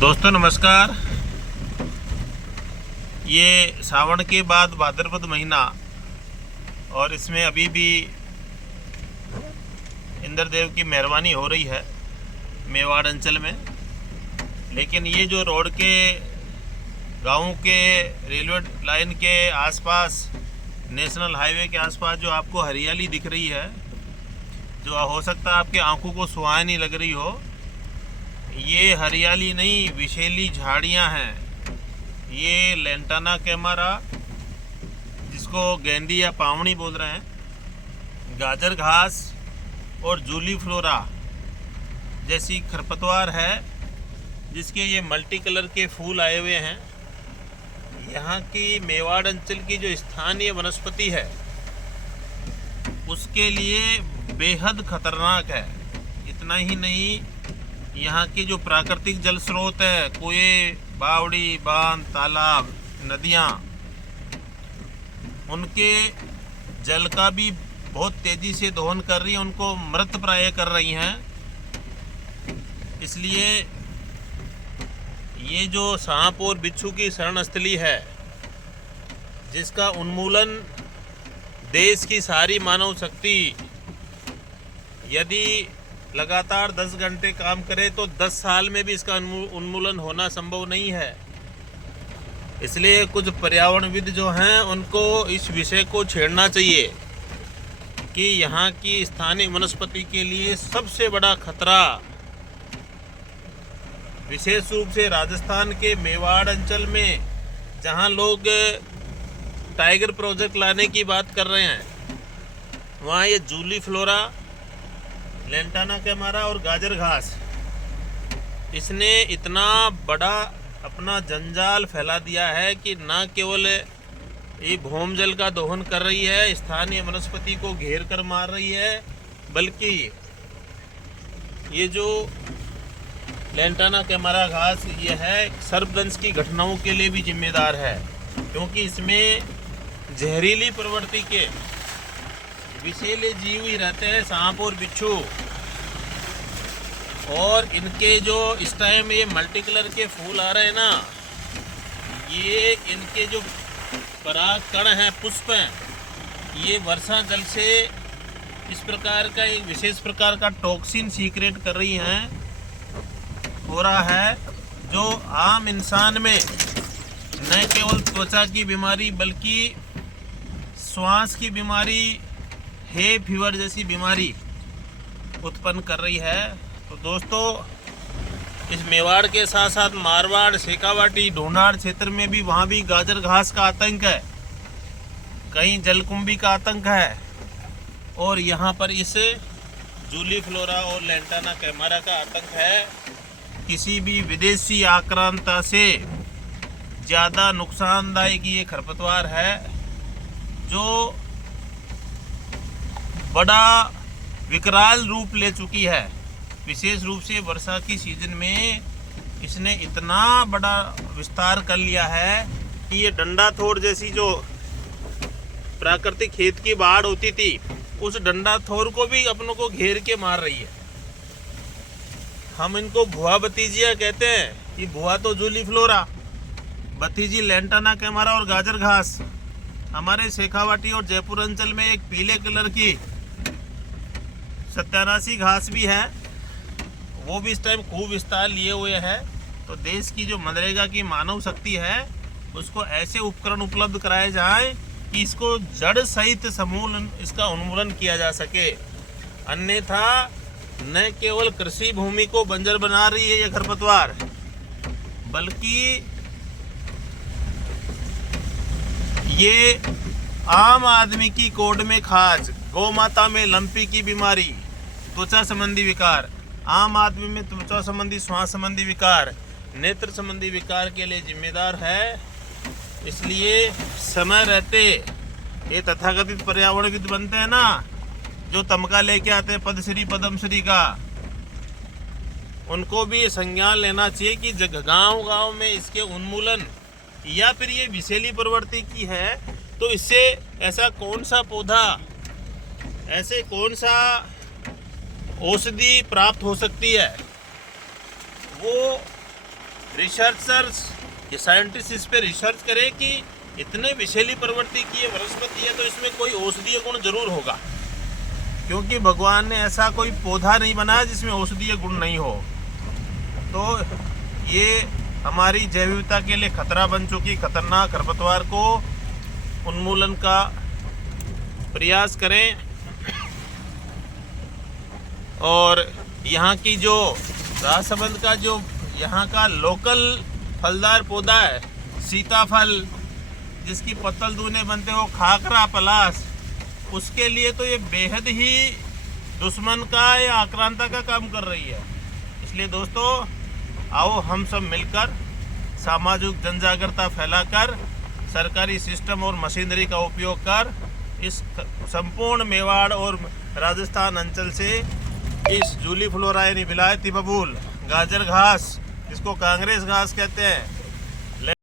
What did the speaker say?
दोस्तों नमस्कार। ये सावन के बाद भाद्रपद महीना और इसमें अभी भी इंद्रदेव की मेहरबानी हो रही है मेवाड़ अंचल में। लेकिन ये जो रोड के गाँव के रेलवे लाइन के आसपास, नेशनल हाईवे के आसपास जो आपको हरियाली दिख रही है, जो हो सकता है आपके आंखों को सुहानी लग रही हो, ये हरियाली नहीं, विषैली झाड़ियां हैं। ये लेंटाना कैमारा, जिसको गेंदी या पावनी बोल रहे हैं, गाजर घास और जूली फ्लोरा जैसी खरपतवार है, जिसके ये मल्टी कलर के फूल आए हुए हैं। यहाँ की मेवाड़ अंचल की जो स्थानीय वनस्पति है उसके लिए बेहद खतरनाक है। इतना ही नहीं, यहाँ के जो प्राकृतिक जल स्रोत है, कुएं, बावड़ी, बांध, तालाब, नदियाँ, उनके जल का भी बहुत तेज़ी से दोहन कर रही है, उनको मृत प्राय कर रही हैं। इसलिए ये जो सांप और बिच्छू की शरण स्थली है, जिसका उन्मूलन देश की सारी मानव शक्ति यदि लगातार 10 घंटे काम करे तो 10 साल में भी इसका उन्मूलन होना संभव नहीं है। इसलिए कुछ पर्यावरणविद जो हैं उनको इस विषय को छेड़ना चाहिए कि यहाँ की स्थानीय वनस्पति के लिए सबसे बड़ा खतरा, विशेष रूप से राजस्थान के मेवाड़ अंचल में, जहाँ लोग टाइगर प्रोजेक्ट लाने की बात कर रहे हैं, वहाँ ये जूली फ्लोरा, लेंटाना कैमारा और गाजर घास, इसने इतना बड़ा अपना जंजाल फैला दिया है कि न केवल ये भूम जल का दोहन कर रही है, स्थानीय वनस्पति को घेर कर मार रही है, बल्कि ये जो लेंटाना कैमारा घास ये है, सर्पदंश की घटनाओं के लिए भी जिम्मेदार है, क्योंकि इसमें जहरीली प्रवृत्ति के विषैले जीव ही रहते हैं, सांप और बिच्छू। और इनके जो इस टाइम ये मल्टी कलर के फूल आ रहे हैं ना, ये इनके जो पराग कण हैं, पुष्प हैं, ये वर्षा जल से इस प्रकार का एक विशेष प्रकार का टॉक्सिन सीक्रेट कर रही हैं, हो रहा है, जो आम इंसान में न केवल त्वचा की बीमारी बल्कि श्वास की बीमारी, हे फीवर जैसी बीमारी उत्पन्न कर रही है। तो दोस्तों, इस मेवाड़ के साथ साथ मारवाड़, शेखावाटी, ढूंढाड़ क्षेत्र में भी, वहाँ भी गाजर घास का आतंक है, कहीं जलकुंभी का आतंक है, और यहाँ पर इस जूली फ्लोरा और लेंटाना कैमारा का आतंक है। किसी भी विदेशी आक्रांता से ज़्यादा नुकसानदायक ये खरपतवार है, जो बड़ा विकराल रूप ले चुकी है। विशेष रूप से वर्षा की सीजन में इसने इतना बड़ा विस्तार कर लिया है कि ये डंडा थोड़ जैसी जो प्राकृतिक खेत की बाढ़ होती थी, उस डंडा थोड़ को भी अपनों को घेर के मार रही है। हम इनको भुआ भतीजिया कहते हैं। ये भुआ तो जूली फ्लोरा, भतीजी लेंटाना कैमारा और गाजर घास। हमारे शेखावाटी और जयपुर अंचल में एक पीले कलर की सत्यानाशी घास भी है, वो भी इस टाइम खूब विस्तार लिए हुए है। तो देश की जो मनरेगा की मानव शक्ति है, उसको ऐसे उपकरण उपलब्ध कराए जाएं कि इसको जड़ सहित समूल इसका उन्मूलन किया जा सके। अन्यथा न केवल कृषि भूमि को बंजर बना रही है ये खरपतवार, बल्कि ये आम आदमी की कोड में खाज, गौ माता में लंपी की बीमारी, त्वचा संबंधी विकार, आम आदमी में त्वचा संबंधी, श्वास संबंधी विकार, नेत्र संबंधी विकार के लिए जिम्मेदार है। इसलिए समय रहते ये तथाकथित पर्यावरणविद बनते हैं ना, जो तमगा लेके आते हैं पद्मश्री पद्मश्री का, उनको भी संज्ञान लेना चाहिए कि गांव गांव में इसके उन्मूलन, या फिर ये विषैली प्रवृत्ति की है तो इससे ऐसा कौन सा पौधा, ऐसे कौन सा औषधि प्राप्त हो सकती है, वो रिसर्चर्स, ये साइंटिस्ट इस पे रिसर्च करें कि इतने विषैली प्रवृत्ति की ये वनस्पति है तो इसमें कोई औषधीय गुण जरूर होगा, क्योंकि भगवान ने ऐसा कोई पौधा नहीं बनाया जिसमें औषधीय गुण नहीं हो। तो ये हमारी जैव विविधता के लिए खतरा बन चुकी खतरनाक खरपतवार को उन्मूलन का प्रयास करें। और यहाँ की जो राजसमंद का जो यहाँ का लोकल फलदार पौधा है सीताफल, जिसकी पत्तल दूने बनते हो खाकरा पलास, उसके लिए तो ये बेहद ही दुश्मन का या आक्रांता का काम कर रही है। इसलिए दोस्तों आओ हम सब मिलकर सामाजिक जनजागरूकता फैलाकर सरकारी सिस्टम और मशीनरी का उपयोग कर इस संपूर्ण मेवाड़ और राजस्थान अंचल से इस जूली फ्लोरा यानी विलायती बबूल, गाजर घास जिसको कांग्रेस घास कहते हैं,